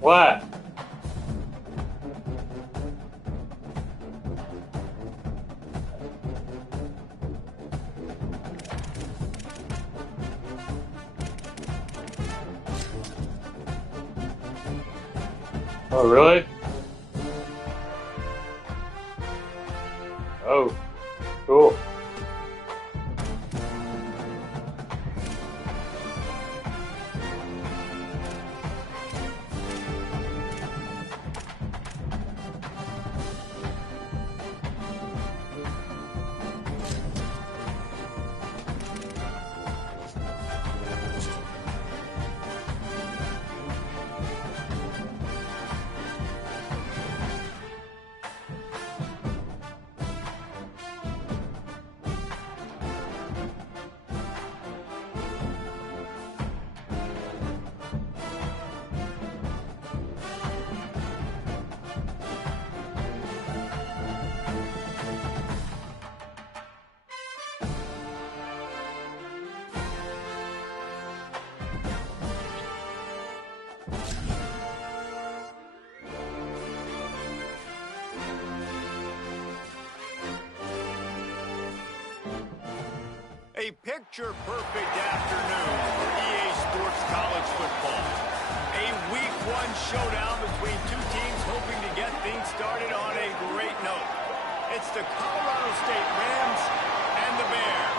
What? Oh, really? Oh, cool. A picture-perfect afternoon for EA Sports College Football. A Week 1 showdown between two teams hoping to get things started on a great note. It's the Colorado State Rams and the Bears.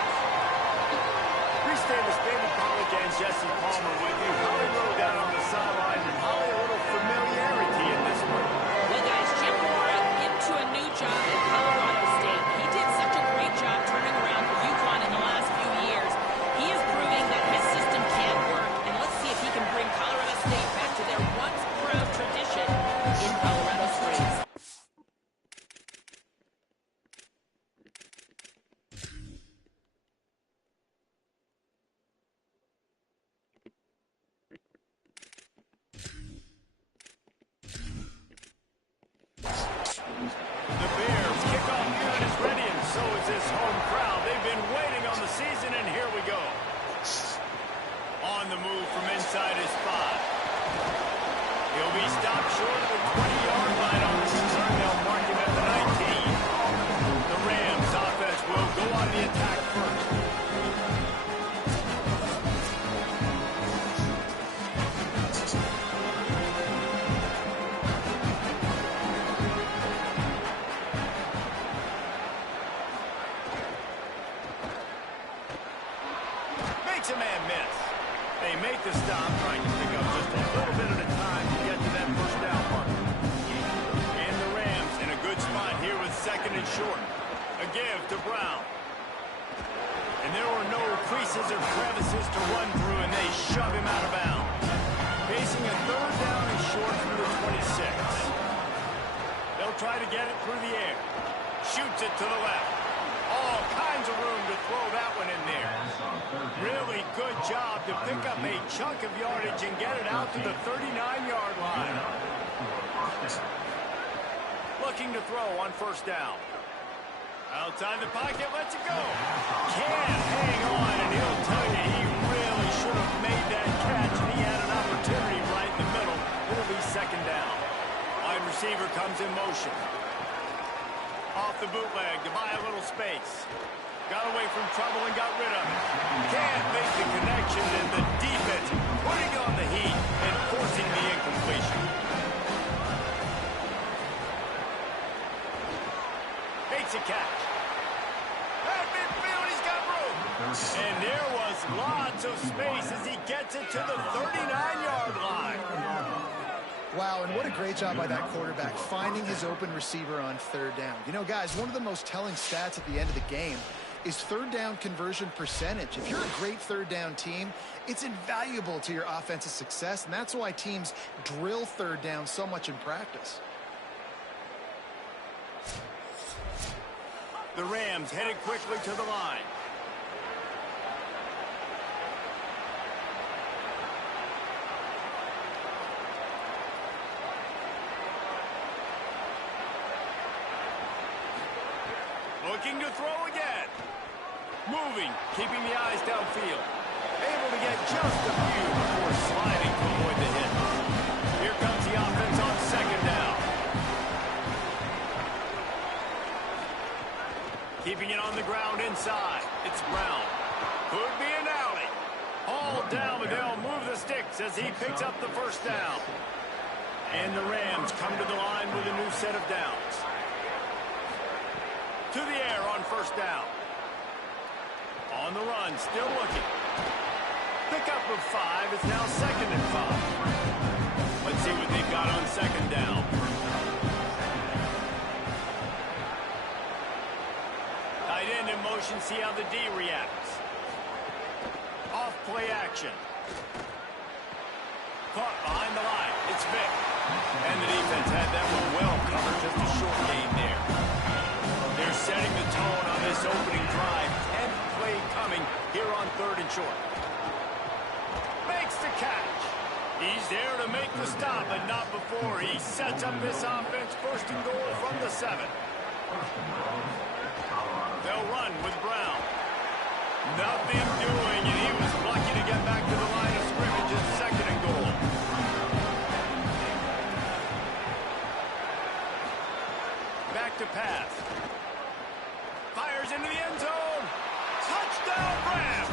Chris Davis, David Pollack, and Jesse Palmer with you. Holly Rowe down on the sideline, and Holly, a little familiarity in this one. Well, guys, Jim Mora into a new job at Colorado State. He did such a great job turning around UConn in the last few years. He is proving that his system can work, and let's see if he can bring Colorado State back to their once proud tradition in Colorado Springs. The Bears kickoff unit is ready, and so is this home crowd. They've been waiting on the season, and here we go. On the move from inside his spot. He'll be stopped short of the 20-yard line on the return. They'll mark him at the 19. The Rams offense will go on the attack first. Makes a man miss. They make the stop, trying to pick up just a little bit at a time to get to that first down mark. And the Rams in a good spot here with second and short. A give to Brown. And there were no creases or crevices to run through, and they shove him out of bounds. Facing a third down and short from the 26. They'll try to get it through the air. Shoots it to the left. All kinds of room to throw that one in there. Really good job to pick up a chunk of yardage and get it out to the 39-yard line. Looking to throw on first down. Outside the pocket, lets it go. Can't hang on, and he'll tell you he really should have made that catch, and he had an opportunity right in the middle. It'll be second down. Wide receiver comes in motion. Off the bootleg to buy a little space. Got away from trouble and got rid of it. Can't make the connection, and the defense putting on the heat and forcing the incompletion. Makes a catch. At midfield, he's got room. And there was lots of space as he gets it to the 39-yard line. Wow, and what a great job by that quarterback, finding his open receiver on third down. You know, guys, one of the most telling stats at the end of the game is third down conversion percentage. If you're a great third down team, it's invaluable to your offensive success, and that's why teams drill third down so much in practice. The Rams headed quickly to the line. Looking to throw again. Moving, keeping the eyes downfield. Able to get just a few before sliding to avoid the hit. Here comes the inside. It's Brown. Could be an alley. Hauled down, but they'll move the sticks as he picks up the first down. And the Rams come to the line with a new set of downs. To the air on first down. On the run, still looking. Pickup of 5. It's now 2nd and 5. Let's see what they've got on second down. Tight end in motion, see how the D reacts. Off play action. Caught behind the line. It's Vic. And the defense had that one well covered. Just a short gain there. They're setting the tone on this opening drive. 10th play coming here on 3rd and short. Makes the catch. He's there to make the stop, but not before he sets up this offense. 1st and goal from the 7. They'll run with Brown. Nothing doing, and he was lucky to get back to the line of scrimmage at 2nd and goal. Back to pass. Fires into the end zone. Touchdown, Rams.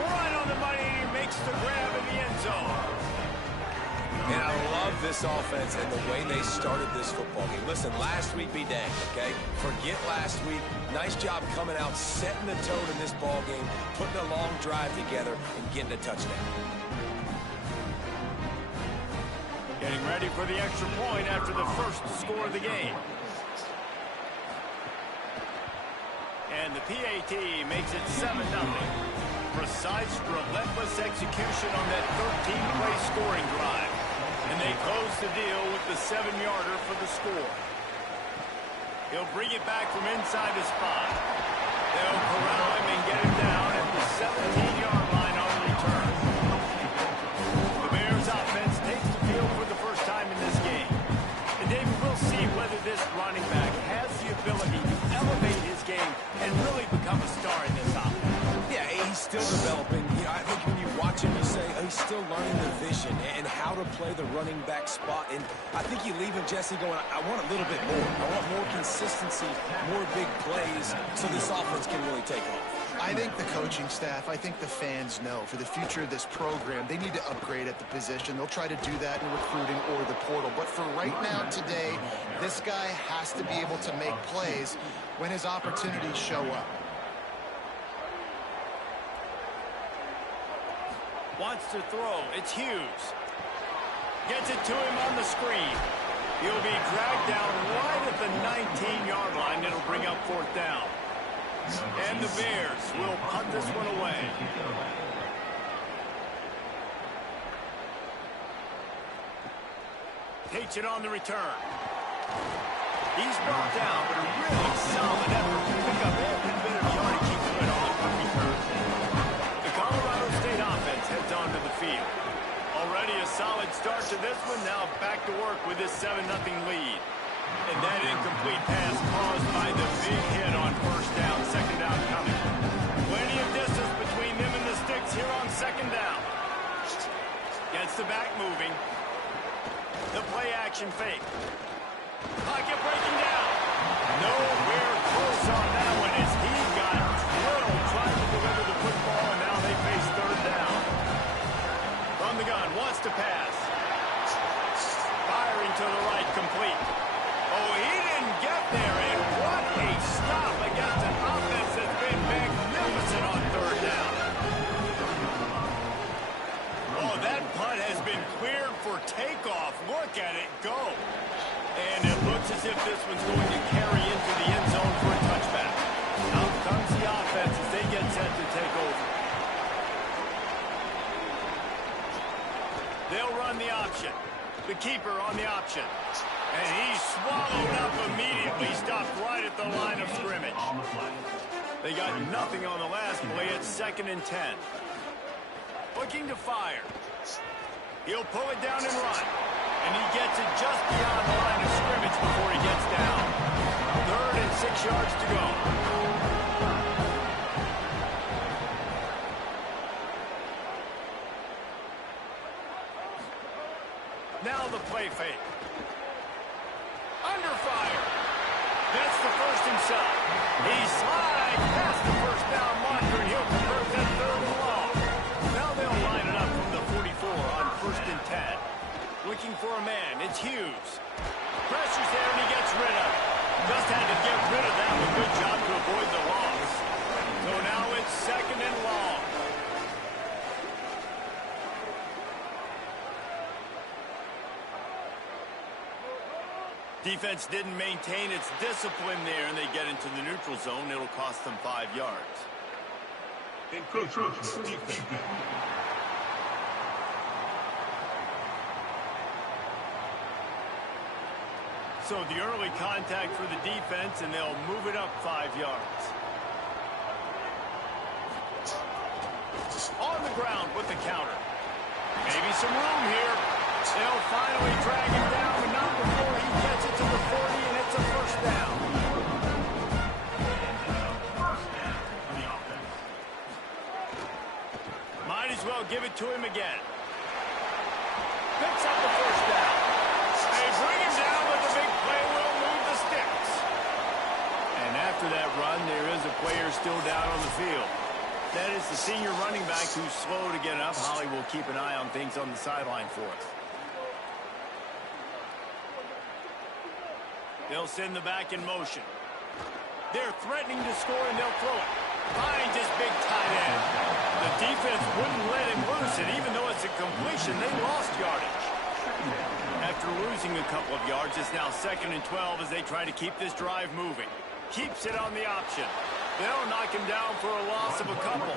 Right on the money, and he makes the grab in the end zone. And I love this offense and the way they started this football game. Listen, last week be dang, okay? Forget last week. Nice job coming out, setting the tone in this ball game, putting a long drive together, and getting a touchdown. Getting ready for the extra point after the first score of the game. And the PAT makes it 7-0. Precise, relentless execution on that 13-play scoring drive. And they close the deal with the 7-yarder for the score. He'll bring it back from inside his spot. They'll corral him and get him down at the 17-yard line on return. The Bears offense takes the field for the first time in this game. And David, we'll see whether this running back has the ability to elevate his game and really become a star in this offense. Yeah, he's still developing. You know, I think when you watch him, you say, oh, he's still learning the vision and how to play the running back spot. And I think you leave him, Jesse, going, I want a little bit more. I want more consistency, more big plays, so this offense can really take off. I think the coaching staff, I think the fans know for the future of this program, they need to upgrade at the position. They'll try to do that in recruiting or the portal. But for right now, today, this guy has to be able to make plays when his opportunities show up. Wants to throw. It's Hughes. Gets it to him on the screen. He'll be dragged down right at the 19-yard line. It'll bring up 4th down. And the Bears will punt this one away. Takes it on the return. He's brought down, but a really solid effort to pick up every bit of yardage he could on the return. The Colorado State offense heads onto the field. Already a solid start to this one. Now back to work with this 7-0 lead. And that incomplete pass caused by the big hit on 1st down. 2nd down coming. Plenty of distance between them and the sticks here on 2nd down. Gets the back moving. The play action fake. Pocket breaking down. Nowhere close on that one as he got drilled trying to deliver the football, and now they face 3rd down. From the gun, wants to pass. Firing to the right, complete. Oh, he didn't get there, and what a stop against an offense that's been magnificent on 3rd down. Oh, that punt has been cleared for takeoff. Look at it go. And it looks as if this one's going to carry into the end zone for a touchback. Out comes the offense as they get set to take over. They'll run the option. The keeper on the option. And he's swallowed up immediately. Stopped right at the line of scrimmage. They got nothing on the last play at 2nd and 10. Looking to fire. He'll pull it down and run. And he gets it just beyond the line of scrimmage before he gets down. 3rd and 6 yards to go. Now the play fake. Under fire. That's the first himself. He slides past the first looking for a man. It's Hughes. Pressure's there, and he gets rid of it. Just had to get rid of that one. Good job to avoid the loss. So now it's 2nd and long. Defense didn't maintain its discipline there, and they get into the neutral zone. It'll cost them 5 yards. So the early contact for the defense, and they'll move it up 5 yards. On the ground with the counter. Maybe some room here. They'll finally drag him down, but not before he gets it to the 40, and it's a first down. Might as well give it to him again. Picks up the first down. They bring him down, but the big play will move the sticks. And after that run, there is a player still down on the field. That is the senior running back who's slow to get up. Holly will keep an eye on things on the sideline for us. They'll send the back in motion. They're threatening to score, and they'll throw it. Finds his big tight end. The defense wouldn't let him loose, and even though it's a completion, they lost yardage. After losing a couple of yards, it's now 2nd and 12 as they try to keep this drive moving. Keeps it on the option. They'll knock him down for a loss of a couple.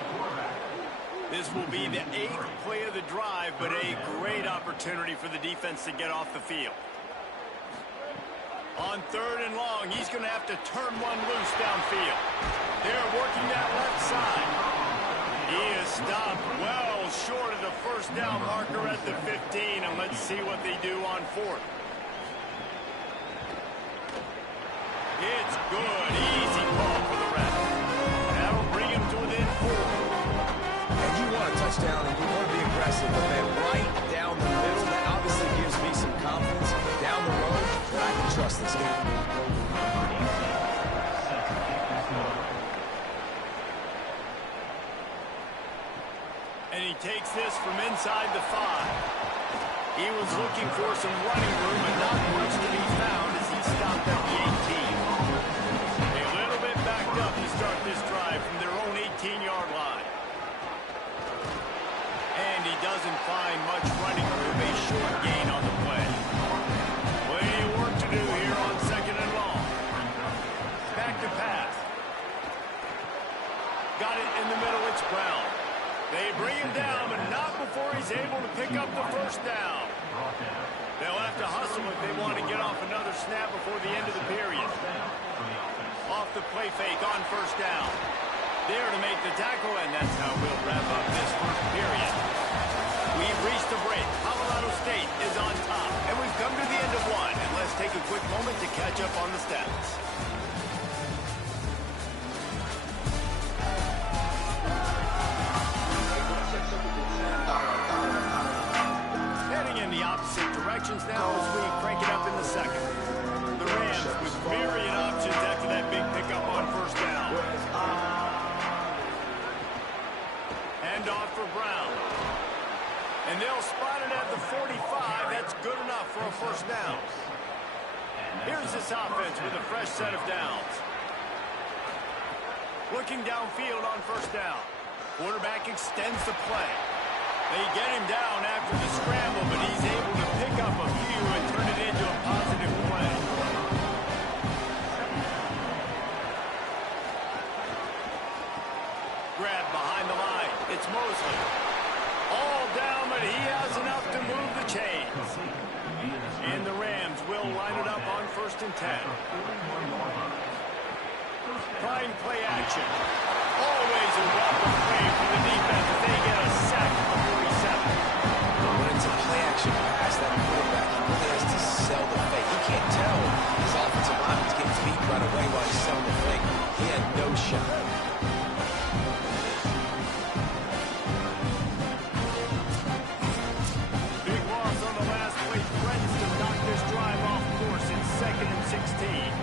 This will be the 8th play of the drive, but a great opportunity for the defense to get off the field. On 3rd and long, he's going to have to turn one loose downfield. They're working that left side. He is stopped well short of the first down marker at the 15, and let's see what they do on 4th. It's good. Easy call for the ref. That'll bring him to within 4. And you want a touchdown, and you want to be aggressive, but man, right down the middle, that obviously gives me some confidence down the road that I can trust this guy. And he takes this from inside the 5. He was looking for some running room, but not much to be found as he stopped at the 18. A little bit backed up to start this drive from their own 18-yard line. And he doesn't find much running room, a short gain on the play. Plenty of work to do here on 2nd and long. Back to pass. Got it in the middle, it's Brown. They bring him down, but not before he's able to pick up the first down. They'll have to hustle if they want to get off another snap before the end of the period. Off the play fake on first down. There to make the tackle, and that's how we'll wrap up this first period. We've reached the break. Colorado State is on top, and we've come to the end of one. And let's take a quick moment to catch up on the stats. Heading in the opposite directions now as we crank it up in the second. The Rams with myriad options after that big pickup on first down. Hand off for Brown. And they'll spot it at the 45. That's good enough for a first down. Here's this offense with a fresh set of downs. Looking downfield on first down. Quarterback extends the play. They get him down after the scramble, but he's able to pick up a few and turn it into a positive play. Grab behind the line. It's Mosley. All down, but he has enough to move the chains. And the Rams will line it up on 1st and 10. Prime play action. Always a welcome play for the defense if they get a sack at the 47. When it's a play action pass, that quarterback, he really has to sell the fake. He can't tell his offensive lineman's getting beat right away while he's selling the fake. He had no shot. Big loss on the last play. Threatens to knock this drive off course in 2nd and 16.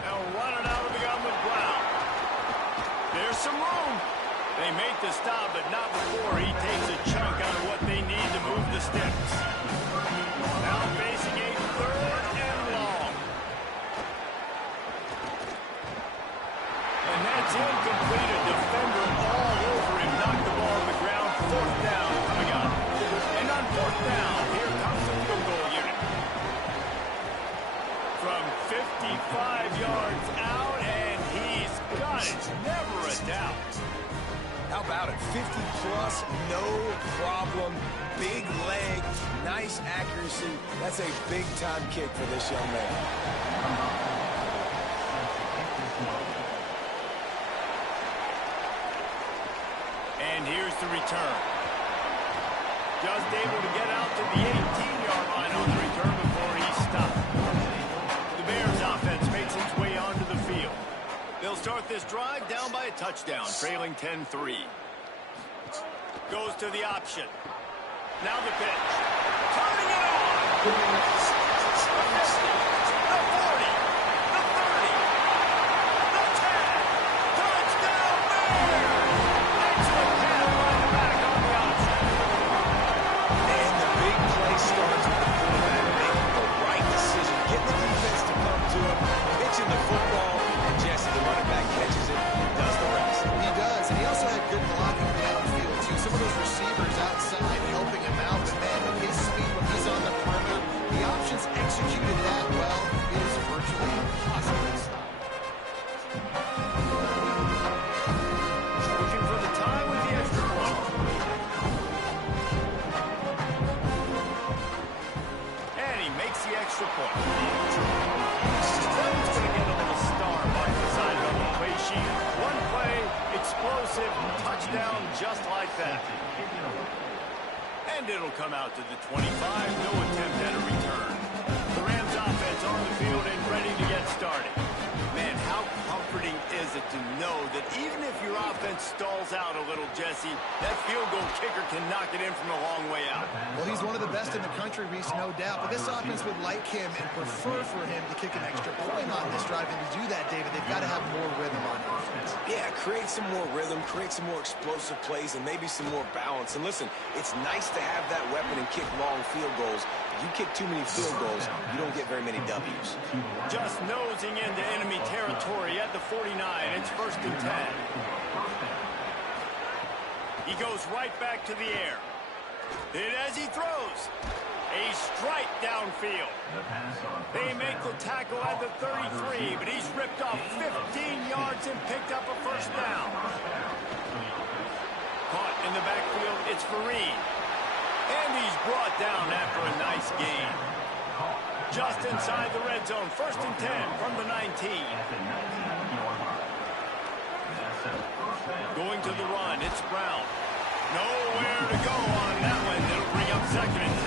They'll run it out of the gun with Brown. There's some room. They make the stop, but not before he takes a chunk out of what they need to move the sticks. yards out, and he's got it. Never a doubt. How about it? 50-plus, no problem. Big leg, nice accuracy. That's a big-time kick for this young man. And here's the return. Just able to get out to the 18-yard line on the return before he stopped. The Bears offense makes its way onto the field. They'll start this drive down by a touchdown, trailing 10-3. Goes to the option. Now the pitch. Turning it on. The 50, the 40, the 30, the 10. Touchdown Bears! Excellent pass by the back on the option. And the big play starts with the quarterback making the right decision, getting the defense to come to him, pitching the football, and Jesse, the running back, catches it and does the rest. He does, and he also had good blocking downfield, too. Some of those receivers outside helping him out, but man, with his speed when he's on the perimeter, the options executed that well, it is virtually impossible to stop. Looking for the tie with the extra point. And he makes the extra point. Someone's going to get a little star mark decided on the play sheet. One play, explosive, touchdown just like that. And it'll come out to the 25, no attempt at a return. The Rams offense on the field and ready to get started. Man, how comforting is it to know that even if your offense stalls out a little, Jesse, that field goal kicker can knock it in from a long way out. Well, he's one of the best in the country, Reese, no doubt. But this offense would like him and prefer for him to kick an extra point on this drive. And to do that, David, they've got to have more rhythm on offense. Yeah, create some more rhythm, create some more explosive plays, and maybe some more balance. And listen, it's nice to have that weapon and kick long field goals. You kick too many field goals, you don't get very many W's. Just nosing into enemy territory at the 49. It's 1st and 10. He goes right back to the air. Hit as he throws. A strike downfield. They make the tackle at the 33, but he's ripped off 15 yards and picked up a first down. Caught in the backfield, it's Fareed. And he's brought down after a nice gain. Just inside the red zone, 1st and 10 from the 19. Going to the run, it's Brown. Nowhere to go on that one. It'll bring up 2nd and 10.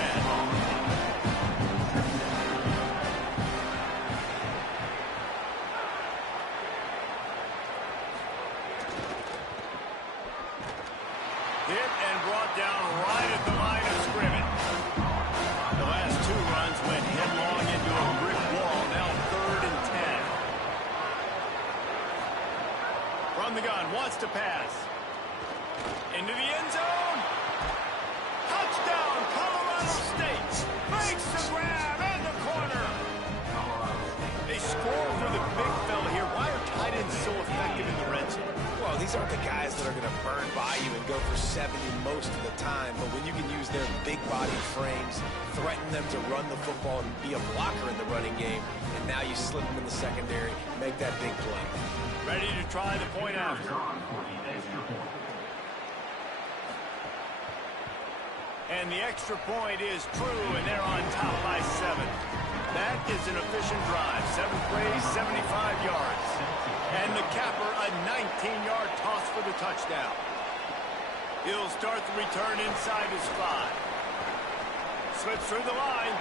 Hit and brought down right at the line of scrimmage. The last 2 runs went headlong into a brick wall. Now 3rd and 10. From the gun, wants to pass. Into the end zone. Touchdown, Colorado State. Makes the grab and the corner. They score for the big fella here. Why are tight ends so effective in the red zone? Well, these aren't the guys that are going to burn by you and go for 70 most of the time, but when you can use their big body frames, threaten them to run the football and be a blocker in the running game, and now you slip them in the secondary, make that big play. Ready to try the point after. And the extra point is true, and they're on top by 7. That is an efficient drive. 7 plays, 75 yards. And the capper, a 19-yard toss for the touchdown. He'll start the return inside his 5. Slips through the line.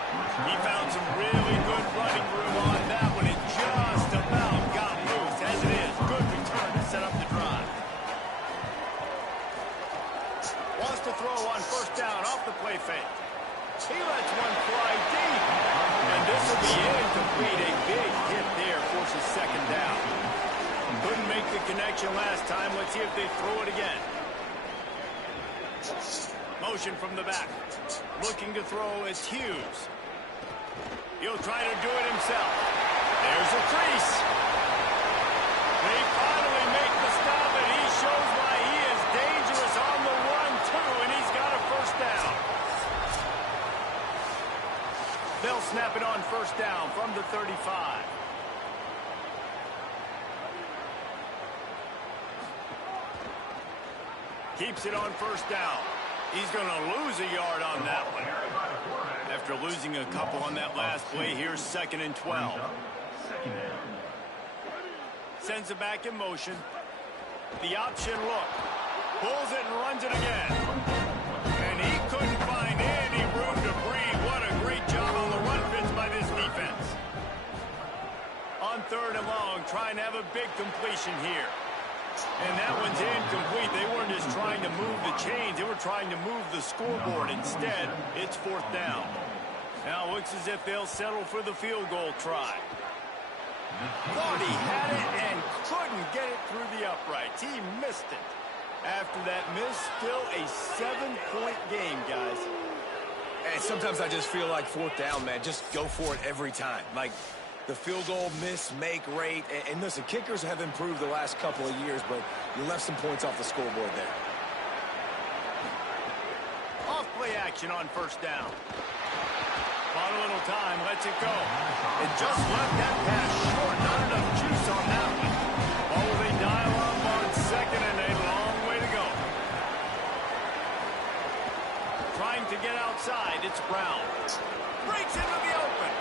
He found some really good running room on that one. It just about got loose, as it is. Good return to set up the drive. Wants to throw on 1st down off the play fake. He lets one fly deep. And this will be incomplete. A big hit there forces 2nd down. Couldn't make the connection last time. Let's see if they throw it again. Motion from the back. Looking to throw, it's Hughes. He'll try to do it himself. There's a crease. They finally make the stop, and he shows why he is dangerous on the run, too, and he's got a 1st down. They'll snap it on 1st down from the 35. Keeps it on first down. He's going to lose a yard on that one. After losing a couple on that last play, here's 2nd and 12. Sends it back in motion. The option look. Pulls it and runs it again. And he couldn't find any room to breathe. What a great job on the run fits by this defense. On 3rd and long, trying to have a big completion here. And that one's incomplete. They weren't just trying to move the chains. They were trying to move the scoreboard. Instead, it's 4th down. Now it looks as if they'll settle for the field goal try. Thought he had it and couldn't get it through the uprights. He missed it. After that miss, still a 7-point game, guys. And sometimes I just feel like 4th down, man. Just go for it every time. Like the field goal miss, make rate. And listen, kickers have improved the last couple of years, but you left some points off the scoreboard there. Off play action on 1st down. Bought a little time, lets it go. And just left that pass short. Not enough juice on that one. Oh, they dial up on 2nd and a long way to go. Trying to get outside, it's Brown. Breaks into the open.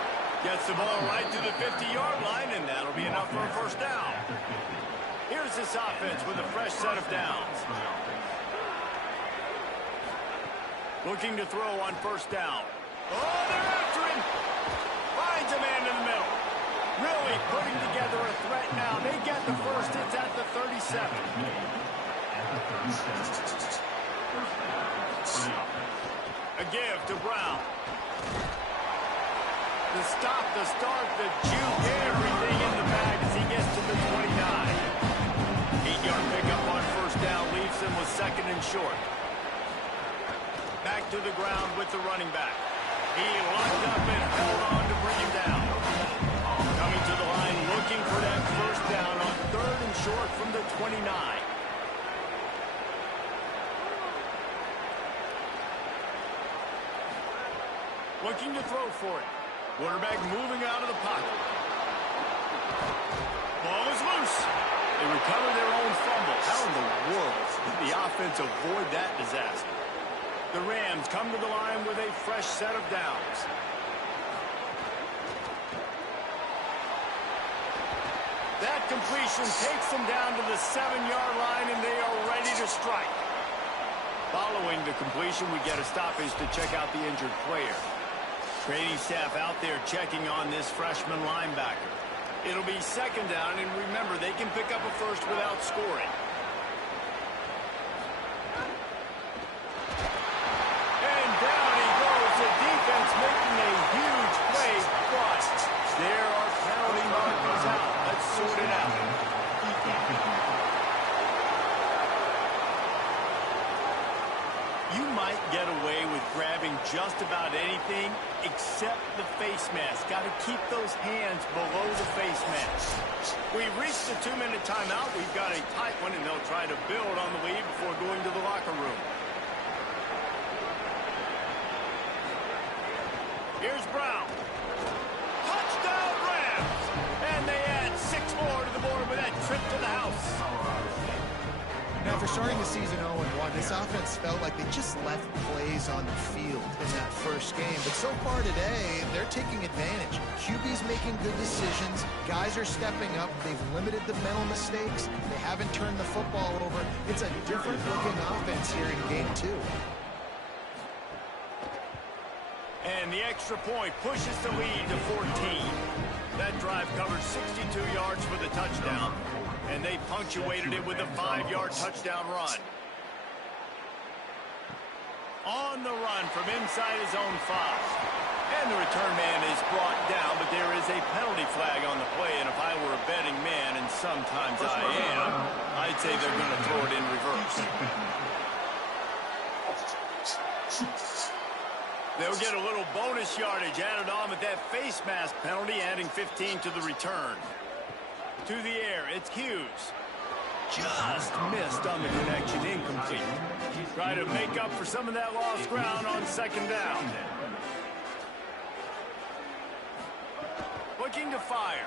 Gets the ball right to the 50-yard line, and that'll be enough for a 1st down. Here's this offense with a fresh set of downs. Looking to throw on 1st down. Oh, they're after him. Finds a man in the middle. Really putting together a threat now. They get the first. It's at the 37. A give to Brown. The stop, the start, the juke, everything in the bag as he gets to the 29. 8-yard pickup on 1st down leaves him with 2nd and short. Back to the ground with the running back. He locked up and held on to bring him down. Coming to the line, looking for that 1st down on 3rd and short from the 29. Looking to throw for it. Quarterback moving out of the pocket. Ball is loose. They recover their own fumble. How in the world did the offense avoid that disaster? The Rams come to the line with a fresh set of downs. That completion takes them down to the 7-yard line, and they are ready to strike. Following the completion, we get a stoppage to check out the injured player. Training staff out there checking on this freshman linebacker. It'll be 2nd down, and remember, they can pick up a first without scoring. And down he goes. The defense making a huge play, but there are penalty markers out. Let's sort it out. You might get away with grabbing just about anything except the face mask. Got to keep those hands below the face mask. We've reached the 2-minute timeout. We've got a tight one, and they'll try to build on the lead before going to the locker room. Here's Brown. Touchdown Rams! And they add 6 more to the board with that trip to the house. Now, after starting the season 0-1, this offense felt like they just left plays on the field in that first game. But so far today, they're taking advantage. QB's making good decisions. Guys are stepping up. They've limited the mental mistakes. They haven't turned the football over. It's a different-looking offense here in Game 2. And the extra point pushes the lead to 14. That drive covered 62 yards for the touchdown, and they punctuated it with a 5-yard touchdown run. On the run from inside his own 5. And the return man is brought down, but there is a penalty flag on the play, and if I were a betting man, and sometimes I am, I'd say they're going to throw it in reverse. They'll get a little bonus yardage added on with that face mask penalty, adding 15 to the return. To the air, it's Hughes. Just missed on the connection, incomplete. Try to make up for some of that lost ground on 2nd down. Looking to fire.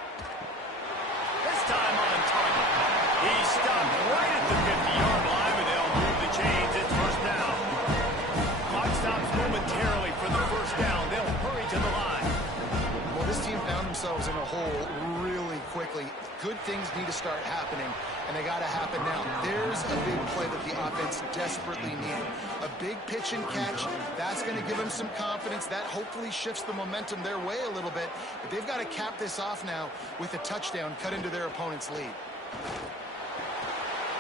This time on target. He stopped right at the 50-yard line, but they'll move the chains themselves in a hole really quickly. Good things need to start happening, and they got to happen now. There's a big play that the offense desperately needed. A big pitch and catch, that's going to give them some confidence. That hopefully shifts the momentum their way a little bit. But they've got to cap this off now with a touchdown cut into their opponent's lead.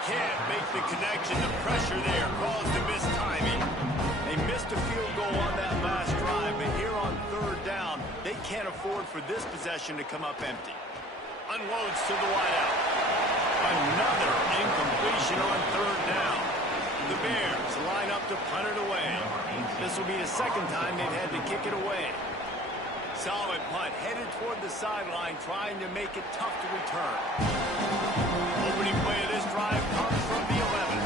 Can't make the connection. The pressure there caused a missed timing. They missed a field goal on that last drive, but here on third down, they can't afford for this possession to come up empty. Unloads to the wideout. Another incompletion on third down. The Bears line up to punt it away. This will be the second time they've had to kick it away. Solid punt, headed toward the sideline, trying to make it tough to return. Opening play of this drive comes from the 11.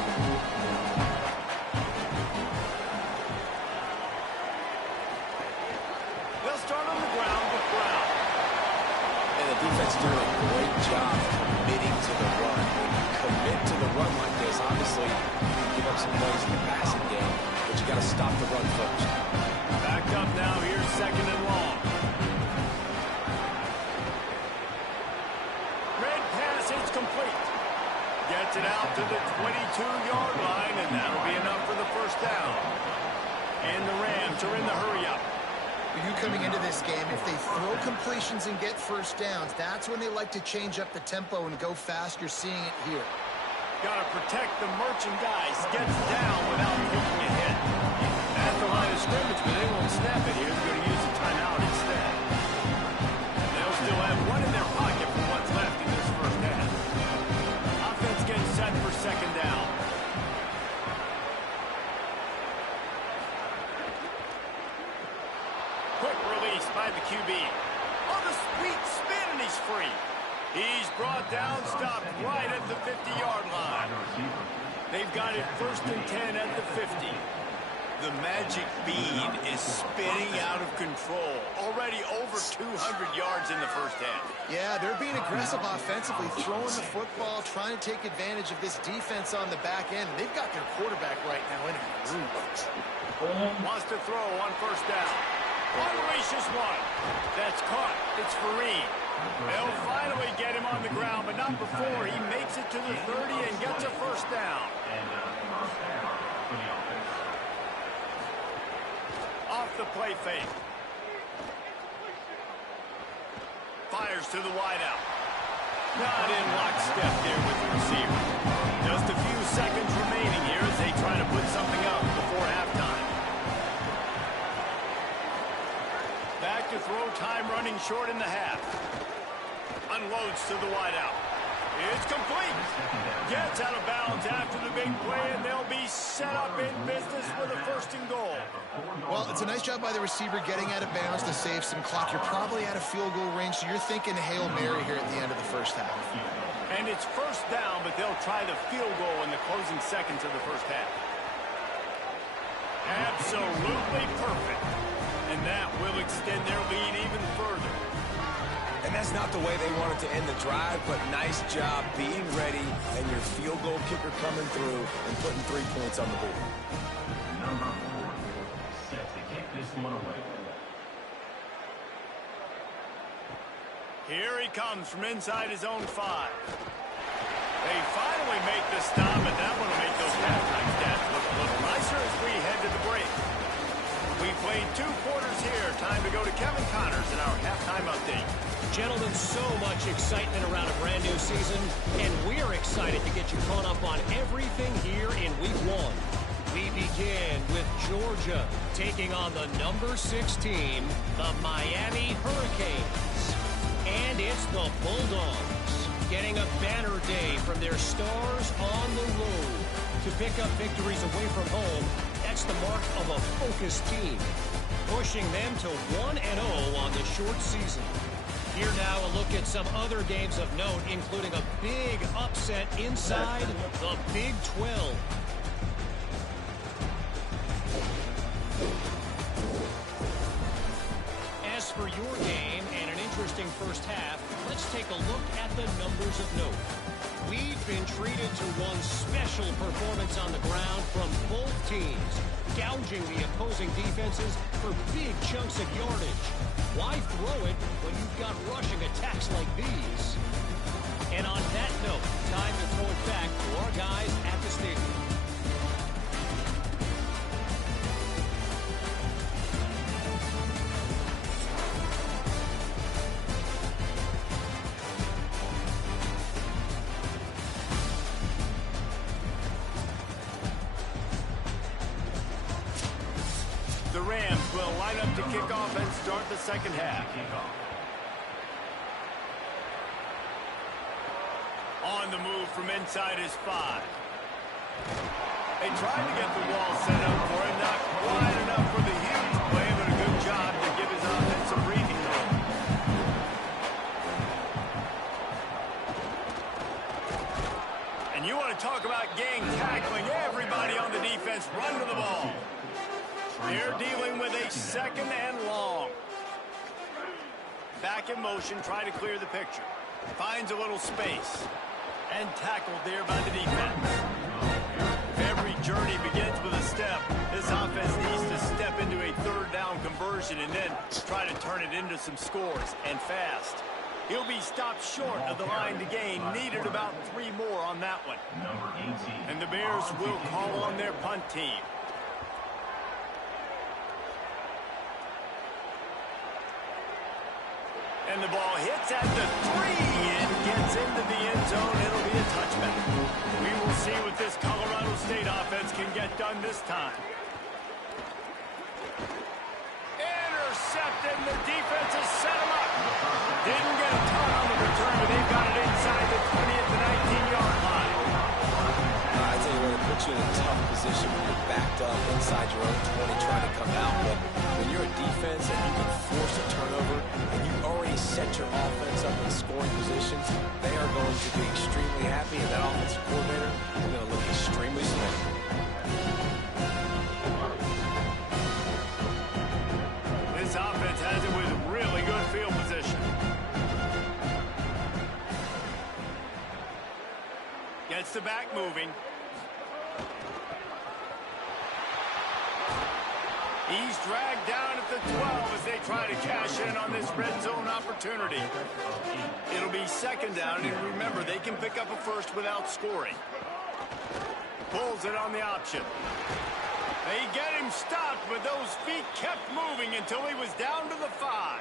They'll start on the ground with Brown. And the defense doing a great job committing to the run. When you commit to the run like this, obviously you give up some plays in the passing game, but you got to stop the run first. Backed up now, here's second and long. Red pass, it's complete. Gets it out to the 22-yard line, and that'll be enough for the first down. And the Rams are in the hurry-up. You coming into this game, if they throw completions and get first downs, that's when they like to change up the tempo and go fast. You're seeing it here. Got to protect the merchandise. Gets down without taking a hit. At the line of scrimmage, but they won't snap it here. They're going to use a timeout instead. They'll still have one in their pocket for what's left in this first half. Offense getting set for second down. Quick release by the QB. On the sweet spin, and he's free. He's brought down, stopped right at the 50-yard line. They've got it first and 10 at the 50. The magic bead is spinning out of control. Already over 200 yards in the first half. Yeah, they're being aggressive offensively, throwing the football, trying to take advantage of this defense on the back end. They've got their quarterback right now in a groove. Wants to throw on first down. Unleashes one. That's caught. It's Fareed. They'll finally get him on the ground, but not before he makes it to the 30 and gets a first down. Off the play fake. Fires to the wideout. Not in lockstep there with the receiver. Just a few seconds remaining here as they try to put something up before halftime. Back to throw time, running short in the half. Unloads to the wideout. It's complete. Gets out of bounds after the big play, and they'll be set up in business with a first and goal. Well, it's a nice job by the receiver getting out of bounds to save some clock. You're probably out of field goal range, so you're thinking Hail Mary here at the end of the first half. And it's first down, but they'll try the field goal in the closing seconds of the first half. Absolutely perfect. And that will extend their lead even further. And that's not the way they wanted to end the drive, but nice job being ready and your field goal kicker coming through and putting 3 points on the board. Number 4, set to kick this one away. Here he comes from inside his own 5. They finally make the stop, and that one will make those halftime stats look a little nicer as we head to the break. We played 2 quarters here. Time to go to Kevin Connors in our halftime update. Gentlemen, so much excitement around a brand new season, and we're excited to get you caught up on everything here in Week 1. We begin with Georgia taking on the number 6 team, the Miami Hurricanes. And it's the Bulldogs getting a banner day from their stars on the road. To pick up victories away from home, that's the mark of a focused team, pushing them to 1-0 on the short season. Here now a look at some other games of note, including a big upset inside the Big 12. As for your game, and an interesting first half. Let's take a look at the numbers of note. We've been treated to one special performance on the ground from both teams, gouging the opposing defenses for big chunks of yardage. Why throw it when you've got rushing attacks like these? And on that note, time to throw it back to our guys at the stadium. The Rams will line up to kick off and start the second half. On the move from inside his 5. They tried to get the wall set up for him, not wide enough for the huge play, but a good job to give his offense some breathing room. And you want to talk about gang tackling, everybody on the defense run to the ball. They're dealing with a second and long. Back in motion, trying to clear the picture. Finds a little space. And tackled there by the defense. Every journey begins with a step. This offense needs to step into a third down conversion and then try to turn it into some scores, and fast. He'll be stopped short of the line to gain. Needed about 3 more on that one. And the Bears will call on their punt team. And the ball hits at the 3 and gets into the end zone. It'll be a touchback. We will see what this Colorado State offense can get done this time. Intercepted, and the defense has set him up. Didn't get a ton on the return, but they've got it inside the 20 at the 19-yard line. I tell you what, it puts you in a tough position when you're backed up inside your own 20 trying to come out. But when you're a defense and you can force a turnover and you already set your offense up in scoring positions, they are going to be extremely happy, and that offensive coordinator is going to look extremely smart. This offense has it with really good field position. Gets the back moving. He's dragged down at the 12 as they try to cash in on this red zone opportunity. It'll be second down, and remember, they can pick up a first without scoring. Pulls it on the option. They get him stopped, but those feet kept moving until he was down to the 5.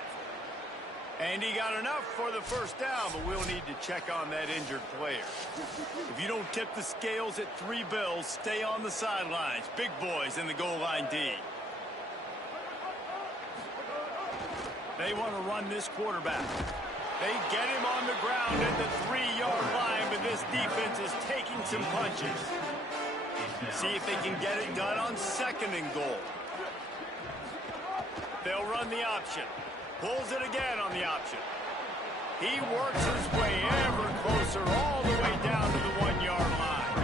And he got enough for the first down, but we'll need to check on that injured player. If you don't tip the scales at 3 bills, stay on the sidelines. Big boys in the goal line D. They want to run this quarterback. They get him on the ground at the 3-yard line, but this defense is taking some punches. See if they can get it done on second and goal. They'll run the option. Pulls it again on the option. He works his way ever closer all the way down to the 1-yard line.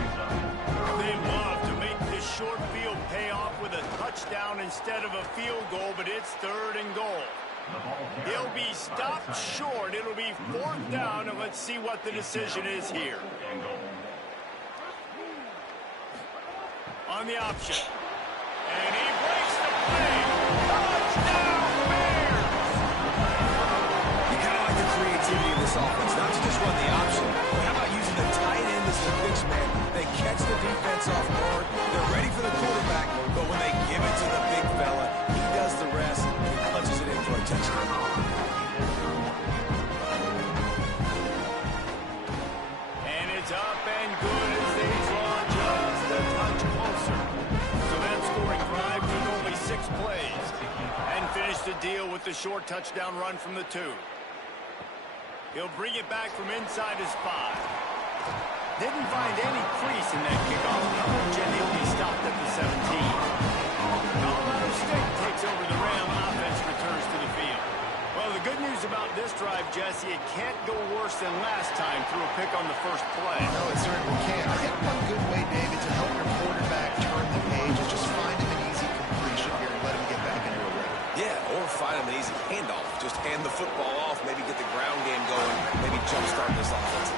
They love to make this short field pay off with a touchdown instead of a field goal, but it's third and goal. He'll be stopped short. It'll be 4th down, and let's see what the decision is here. On the option. And he breaks the play. Touchdown, Bears! You kind of like the creativity of this offense, not to just run the option, but how about using the tight end as the pitch man? They catch the defense off guard. They're ready for the quarterback, but when they give it to the big fella, he does the rest and punches it in for a touchdown. And it's up and good as they draw just a touch closer. So that scoring drive took only 6 plays and finished the deal with the short touchdown run from the 2. He'll bring it back from inside his 5. Didn't find any crease in that kickoff coverage, and he'll be stopped at the 17. Colorado State takes over the Ram. Offense returns to the field. Well, the good news about this drive, Jesse, it can't go worse than last time through a pick on the first play. No, it certainly can't. I think one good way, David, to help your quarterback turn the page is just find him an easy completion here and let him get back into a rhythm. Yeah, or find him an easy handoff. Just hand the football off, maybe jumpstart this offense.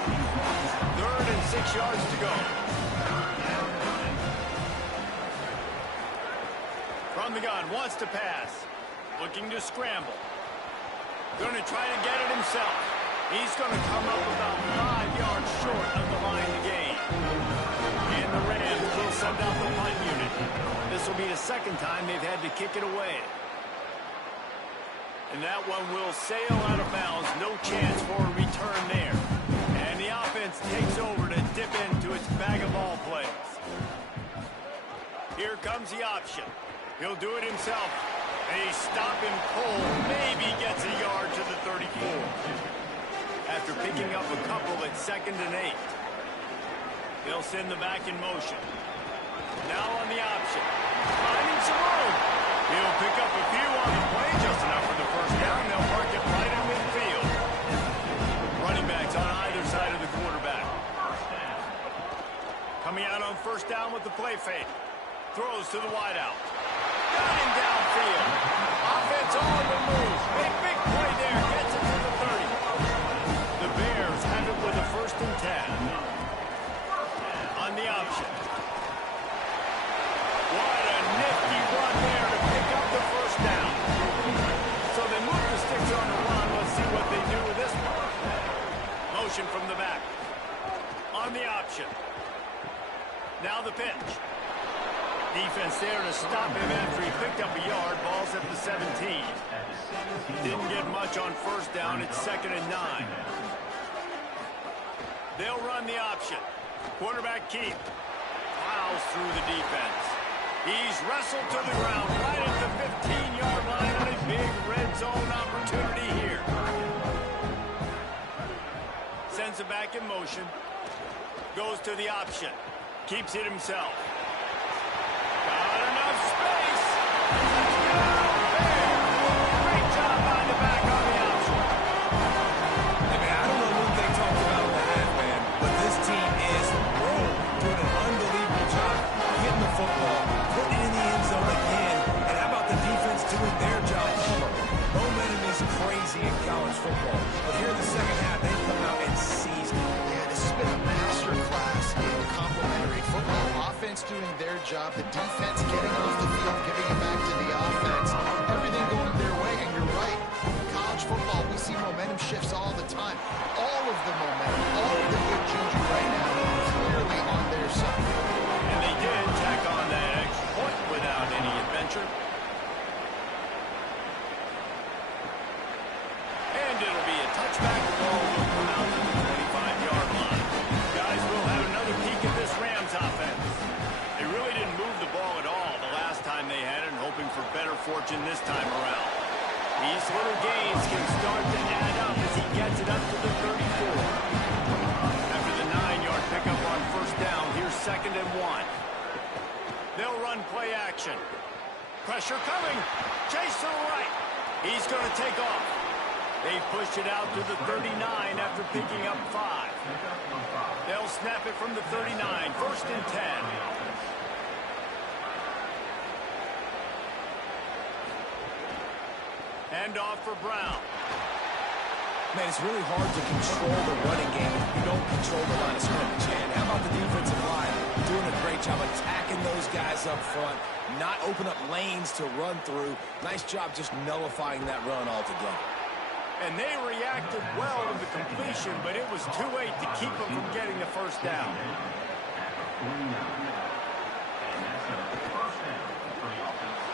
3rd and 6 yards to go. From the gun, wants to pass. Looking to scramble. Going to try to get it himself. He's going to come up about 5 yards short of the line to gain. And the Rams will send out the punt unit. This will be the 2nd time they've had to kick it away. And that one will sail out of bounds. No chance for a return there. And the offense takes over to dip into its bag of ball plays. Here comes the option. He'll do it himself. A stop and pull, maybe gets a yard to the 34. After picking up a couple at 2nd and 8. They'll send the back in motion. Now on the option. Finding some room. He'll pick up a few on the play, just enough for the 1st down. They'll park it right in midfield. Running backs on either side of the quarterback. Coming out on 1st down with the play fake. Throws to the wideout. Got him downfield. Offense on the move. Big play there. Gets it to the 30. The Bears have it with a 1st and 10. On the option. What a nifty run there to pick up the 1st down. So they move the sticks on the run. Let's see what they do with this one. Motion from the back. On the option. Now the pitch. Defense there to stop him after he picked up a yard. Ball's at the 17. Didn't get much on 1st down. It's 2nd and 9. They'll run the option. Quarterback keep. Plows through the defense. He's wrestled to the ground right at the 15-yard line on a big red zone opportunity here. Sends it back in motion. Goes to the option. Keeps it himself. Got enough space. Great job by the back on the option. I mean, I don't know what they talked about in the half, man, but this team is rolling, doing an unbelievable job hitting the football, putting it in the end zone again, and how about the defense doing their job? Momentum is crazy in college football, but here in the 2nd half, they've come out and seized it. Yeah, this has been a master class in complementary football. Offense doing their job, the defense getting off the field, giving it back to the offense. Everything going their way, and you're right. In college football, we see momentum shifts all the time. All of the momentum, all of the good juju right now, clearly on their side. And they did tack on that extra point without any adventure. And it'll be a touchback. The ball will come out to the 25-yard line. Guys, we'll have another peek at this Rams offense. They really didn't move the ball at all the last time they had it, hoping for better fortune this time around. These little gains can start to add up as he gets it up to the 34. After the 9-yard pickup on 1st down, here's 2nd and 1. They'll run play action. Pressure coming. Chase to the right. He's going to take off. They pushed it out to the 39 after picking up 5. They'll snap it from the 39. 1st and 10. Hand off for Brown. Man, it's really hard to control the running game if you don't control the line of scrimmage. And how about the defensive line doing a great job attacking those guys up front, not open up lanes to run through. Nice job just nullifying that run altogether. And they reacted well to the completion, but it was too late to keep them from getting the 1st down.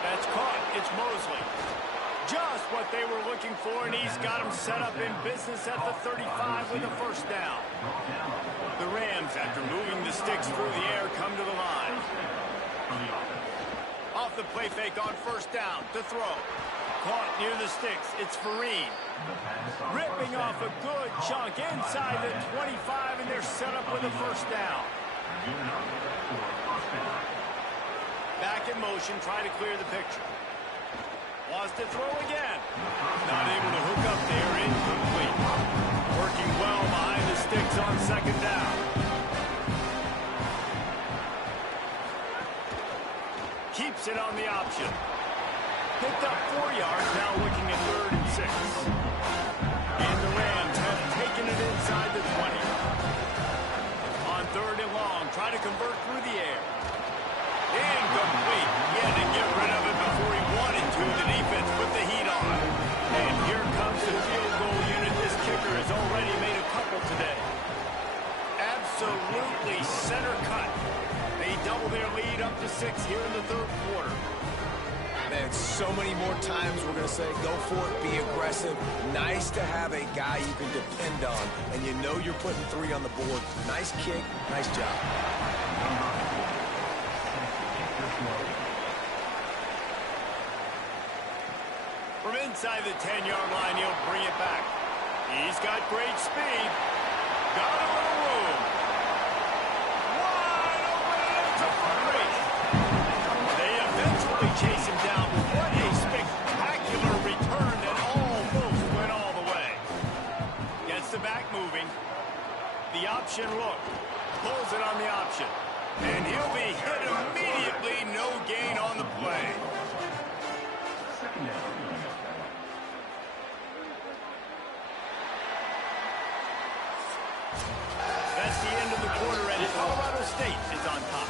That's caught. It's Mosley. Just what they were looking for, and he's got them set up in business at the 35 with a 1st down. The Rams, after moving the sticks through the air, come to the line. Off the play fake on 1st down to throw. Caught near the sticks. It's Fareed. Ripping off a good chunk inside the 25, and they're set up with a 1st down. Back in motion, try to clear the picture. Wants to throw again. Not able to hook up there. Incomplete. Working well behind the sticks on 2nd down. Keeps it on the option. Picked up 4 yards, now looking at 3rd and 6. And the Rams have taken it inside. the defense put the heat on. And here comes the field goal unit. This kicker has already made a couple today. Absolutely center cut. They double their lead up to 6 here in the third quarter. Man, so many more times we're going to say, go for it, be aggressive. Nice to have a guy you can depend on, and you know you're putting 3 on the board. Nice kick, nice job. From inside the 10-yard line, he'll bring it back. He's got great speed. Got a little room. Wide open, and it's a race. They eventually chase him down. What a spectacular return that almost went all the way. Gets the back moving. The option look. Pulls it on the option. And he'll be hit immediately. No gain on the play. That's the end of the quarter, and Colorado State is on top.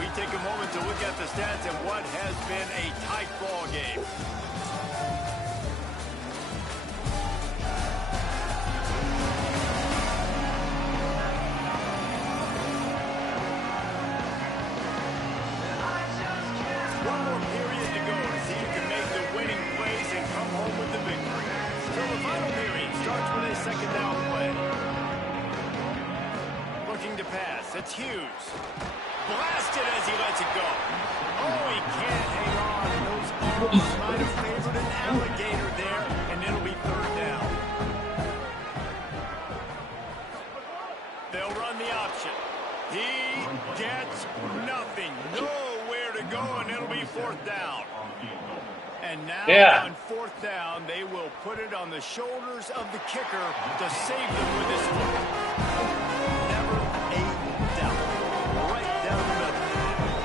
We take a moment to look at the stats and what has been a tight ball game. One more period to go to see who can make the winning plays and come home with the victory. So the final period starts with a second down play. Looking to pass. It's Hughes. Blasted as he lets it go. Oh, he can't hang on. Those arms might have favored an alligator there, and it'll be third down. They'll run the option. He gets nothing. Nowhere to go, and it'll be fourth down. And now on fourth down, they will put it on the shoulders of the kicker to save them with this one. Never a doubt. Right down the middle.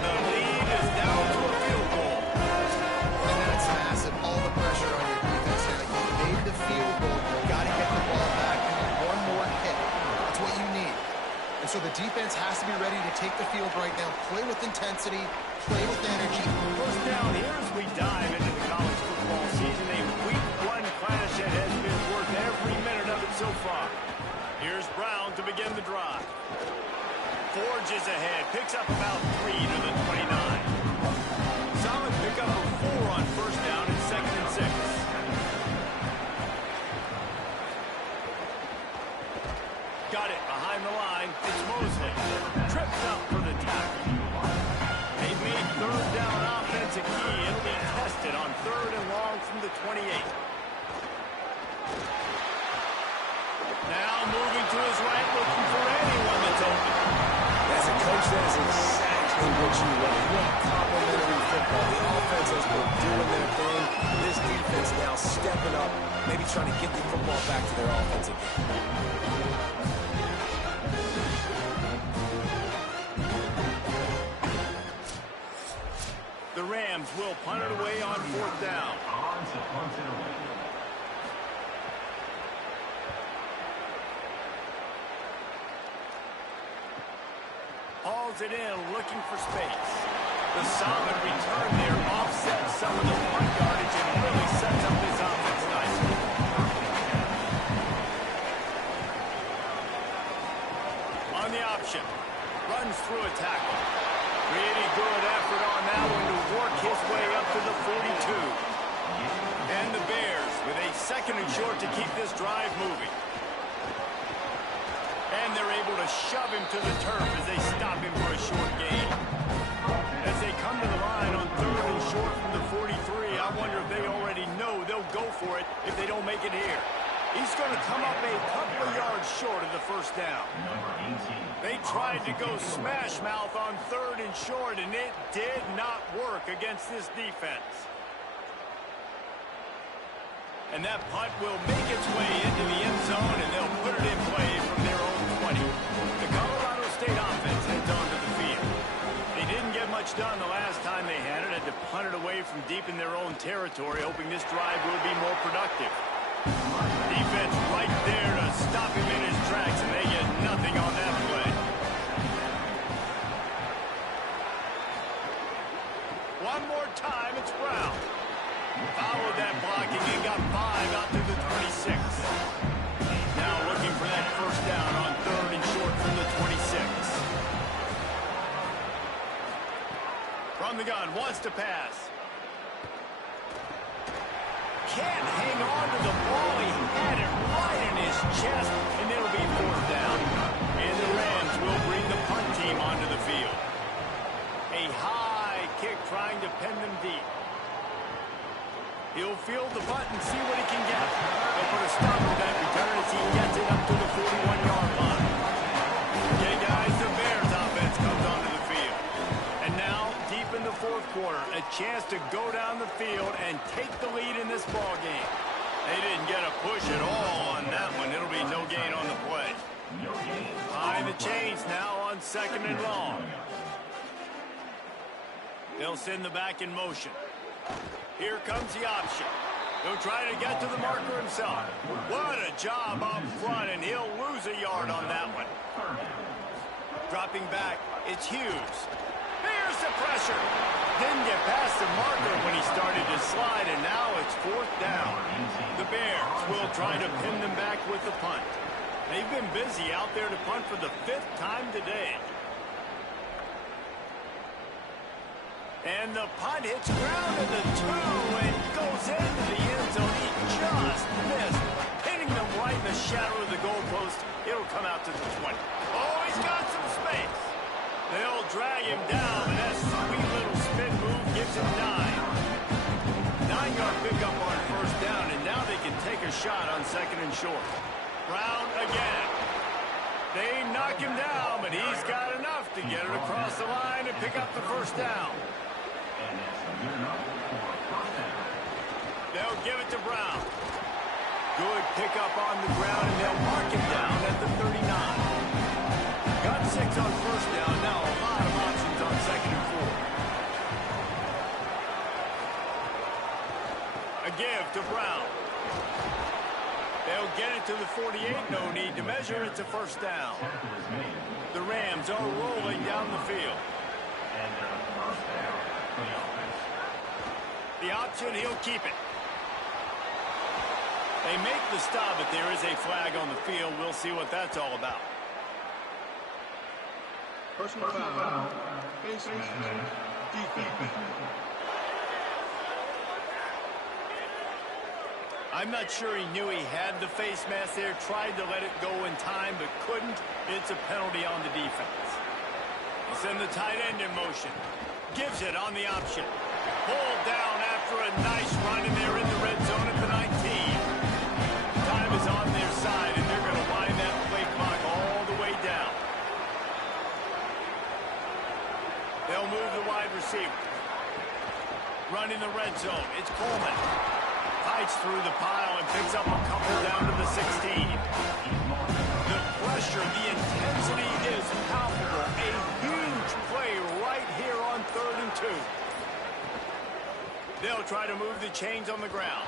The lead is down to a field goal. And that's massive. All the pressure on your defense now. You made the field goal. You got to get the ball back. You need one more hit. That's what you need. And so the defense has to be ready to take the field right now. Play with intensity. Play with energy. First down here as we dive into the college football season. A week 1 clash that has been worth every minute of it so far. Here's Brown to begin the drive. Forges ahead. Picks up about 3 to the 29. Solid pickup of 4 on first down and 2nd and 6. Got it behind the line. It's Mosley. Tripped up for the tackle. They made third down offense a key. It'll be tested on 3rd and long from the 28. Now moving to his right, looking for anyone that's open. As a coach, that's exactly what you want. You want complimentary football. The offense has been doing their thing. This defense now stepping up, maybe trying to get the football back to their offensive game. The Rams will punt it away on 4th down. Hauls it in, looking for space. The solid return there offsets some of the punt yardage and really sets up this offense nicely. On the option, runs through a tackle. Really good effort on that one to work his way up to the 42. And the Bears with a 2nd and short to keep this drive moving. And they're able to shove him to the turf as they stop him for a short gain. As they come to the line on 3rd and short from the 43, I wonder if they already know they'll go for it if they don't make it here. He's going to come up a couple of yards short of the first down. They tried to go smash mouth on 3rd and short, and it did not work against this defense. And that punt will make its way into the end zone, and they'll put it in play from their own 20. The Colorado State offense heads onto the field. They didn't get much done the last time they had it to punt it away from deep in their own territory, hoping this drive will be more productive. Defense right there to stop him in his tracks, and they get nothing on that play. One more time, it's Brown. the gun, wants to pass. Can't hang on to the ball. He had it right in his chest, and it'll be fourth down. And the Rams will bring the punt team onto the field. A high kick trying to pin them deep. He'll field the punt and see what he can get. They'll put a stop to that return as he gets it up to the 41-yard line. Okay, guys, the Bears offense comes onto the field. And now, deep in the fourth quarter, a chance to go down the field and take the lead in this ball game. They didn't get a push at all on that one. It'll be no gain on the play. Behind the chains now on 2nd and long. They'll send the back in motion. Here comes the option. He'll try to get to the marker himself. What a job up front, and he'll lose a yard on that one. Dropping back, it's Hughes. Here's the pressure. Didn't get past the marker when he started to slide, and now it's fourth down. The Bears will try to pin them back with the punt. They've been busy out there to punt for the 5th time today. And the punt hits ground at the 2 and goes into the end zone. He just missed, hitting them right in the shadow of the goalpost. It'll come out to the 20. Oh, he's got some space. They'll drag him down, and that sweet little spin move gives him 9. 9-yard pickup on first down, and now they can take a shot on 2nd and short. Brown again. They knock him down, but he's got enough to get it across the line and pick up the first down. They'll give it to Brown. Good pickup on the ground, and they'll mark him down at the 39. Got 6 on first down. Now a lot of options on 2nd and 4. A give to Brown. They'll get it to the 48. No need to measure. It's a first down. The Rams are rolling down the field. The option, he'll keep it. They make the stop, but there is a flag on the field. We'll see what that's all about. Personal foul, face mask, defense. I'm not sure he knew he had the face mask there. Tried to let it go in time, but couldn't. It's a penalty on the defense. Send the tight end in motion. Gives it on the option. Pulled down after a nice run, and they're in the red zone at the 19. Time is on their side, and they're going to wind that play clock all the way down. They'll move the wide receiver. Run in the red zone. It's Coleman. Fights through the pile and picks up a couple down to the 16. The pressure, the intensity is palpable. A huge play right here on 3rd and 2. They'll try to move the chains on the ground.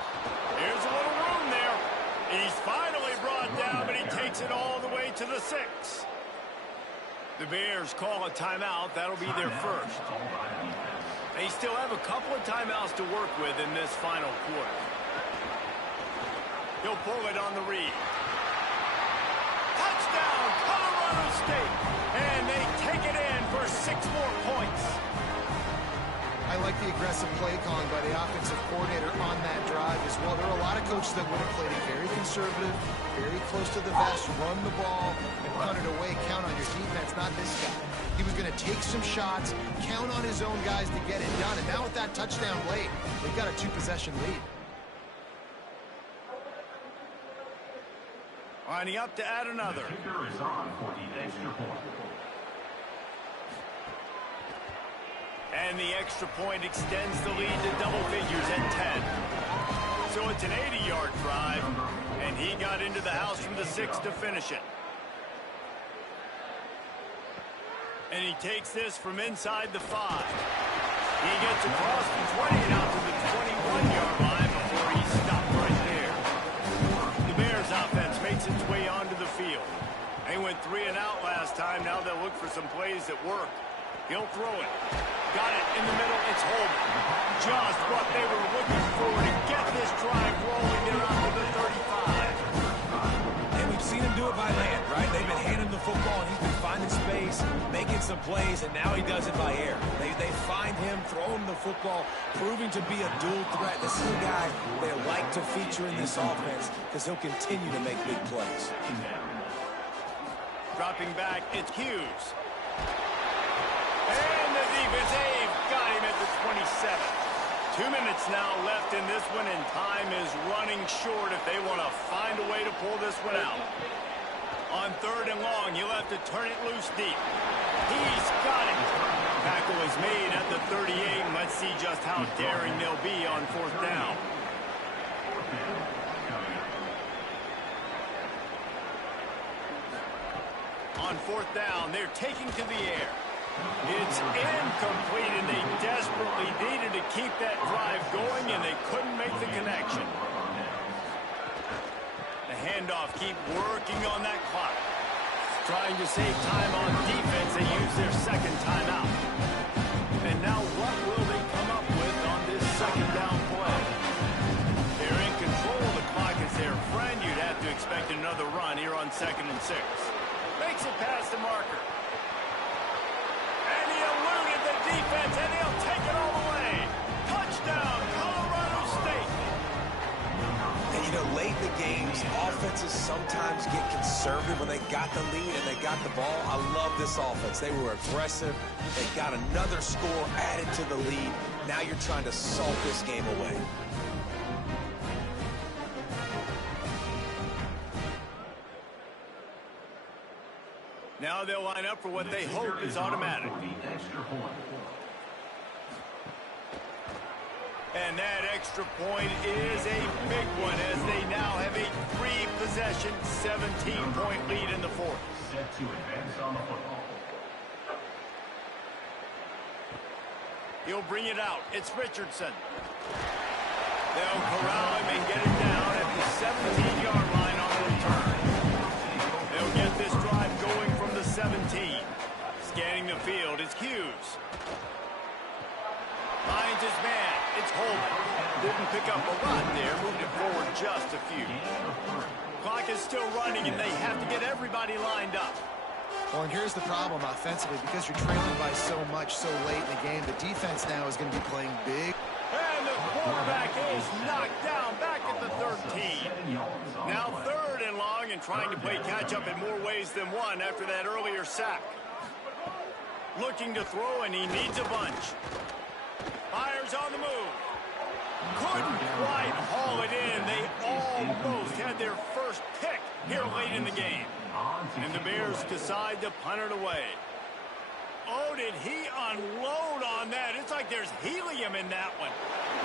There's a little room there. He's finally brought down, but he takes it all the way to the 6. The Bears call a timeout. That'll be their first. They still have a couple of timeouts to work with in this final quarter. He'll pull it on the read. Touchdown, Colorado State. And they take it in for 6 more points. I like the aggressive play calling by the offensive coordinator on that drive as well. There are a lot of coaches that would have played it very conservative, very close to the vest, run the ball, and punt it away. Count on your defense, not this guy. He was going to take some shots, count on his own guys to get it done. And now with that touchdown late, they've got a 2-possession lead. Lining up to add another. The kicker is on for the extra point. And the extra point extends the lead to double figures at 10. So it's an 80-yard drive, and he got into the house from the 6 to finish it. And he takes this from inside the 5. He gets across the 20 and out to the 21-yard line before he stopped right there. The Bears offense makes its way onto the field. They went 3 and out last time. Now they'll look for some plays that work. He'll throw it. Got it in the middle. It's Holman. Just what they were looking for to get this drive rolling. They're out to the 35. And we've seen him do it by land, right? They've been handing him the football, and he's been finding space, making some plays, and now he does it by air. They find him, throw him the football, proving to be a dual threat. This is a guy they like to feature in this offense because he'll continue to make big plays. Dropping back, it's Hughes. And the defense, they've got him at the 27. 2 minutes now left in this one, and time is running short if they want to find a way to pull this one out. On 3rd and long, you'll have to turn it loose deep. He's got it. Tackle is made at the 38, and let's see just how daring they'll be on 4th down. On 4th down, they're taking to the air. It's incomplete, and they desperately needed to keep that drive going, and they couldn't make the connection. The handoff, keep working on that clock. Trying to save time on defense, they use their 2nd timeout. And now what will they come up with on this 2nd down play? They're in control. The clock is their friend. You'd have to expect another run here on 2nd and 6. Makes it past the marker. And he eluded the defense, and he'll take it all the way. Touchdown, Colorado State. And, you know, late in the games, offenses sometimes get conservative when they got the lead and they got the ball. I love this offense. They were aggressive. They got another score added to the lead. Now you're trying to salt this game away. Now they'll line up for what they hope is automatic. And that extra point is a big one as they now have a 3-possession, 17-point lead in the 4th. Set to advance on the football. He'll bring it out. It's Richardson. They'll corral him and get it down at the 17-yard line on the return. They'll get this drive going from the 17. Scanning the field, it's Hughes. Finds his man. It's Holden. Didn't pick up a lot there. Moved it forward just a few. Clock is still running, and they have to get everybody lined up. Well, and here's the problem offensively. Because you're trailing by so much so late in the game, the defense now is going to be playing big. And the quarterback is knocked down back at the 13. Now 3rd and long, and trying to play catch-up in more ways than one after that earlier sack. Looking to throw, and he needs a bunch. Fires on the move. Couldn't quite haul it in. They almost had their first pick here late in the game. And the Bears decide to punt it away. Oh, did he unload on that? It's like there's helium in that one.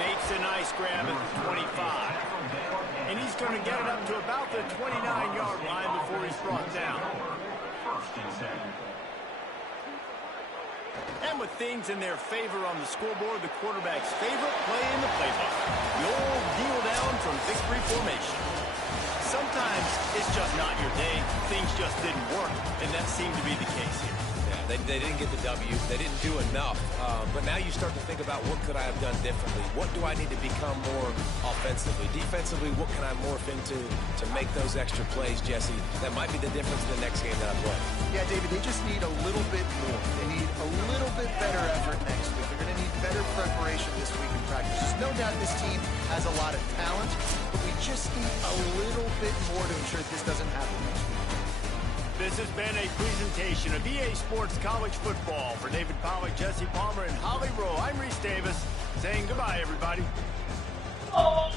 Makes a nice grab at the 25. And he's going to get it up to about the 29-yard line before he's brought down. And with things in their favor on the scoreboard, the quarterback's favorite play in the playbook. The old kneel down from victory formation. Sometimes it's just not your day. Things just didn't work, and that seemed to be the case here. Yeah, they didn't get the W. They didn't do enough. But now you start to think about what could I have done differently? What do I need to become more offensively? Defensively, what can I morph into to make those extra plays, Jesse? That might be the difference in the next game that I play. Yeah, David, they just need a little bit more. They need a little bit better effort next week. They're going to need better preparation this week in practice. There's no doubt this team has a lot of talent, but we just need a little bit more to ensure this doesn't happen next week. This has been a presentation of EA Sports College Football. For David Pollack, Jesse Palmer, and Holly Rowe, I'm Reese Davis saying goodbye, everybody. Oh!